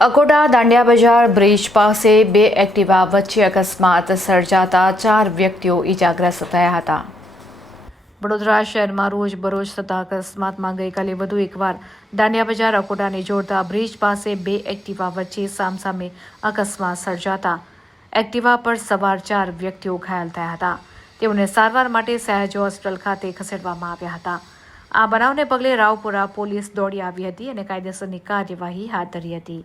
અકોટા દાંડિયા બજાર બ્રિજ પાસે બે એક્ટિવા વચ્ચે અકસ્માત સર્જાતા ચાર વ્યક્તિઓ ઈજાગ્રસ્ત થયા હતા. વડોદરા શહેરમાં રોજ બરોજ થતા અકસ્માતમાં ગઈકાલે વધુ એકવાર દાંડિયા બજાર અકોટાને જોડતા બ્રિજ પાસે બે એક્ટિવા વચ્ચે સામસામે અકસ્માત સર્જાતા એક્ટિવા પર સવાર ચાર વ્યક્તિઓ ઘાયલ થયા હતા. તેઓને સારવાર માટે સયાજી હોસ્પિટલ ખાતે ખસેડવામાં આવ્યા હતા. આ બનાવને પગલે રાવપુરા પોલીસ દોડી આવી હતી અને કાયદેસરની કાર્યવાહી હાથ ધરી હતી.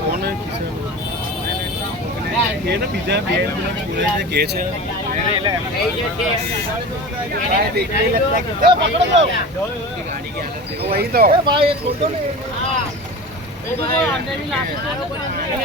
કોને બીજા બે કે છે વહી તો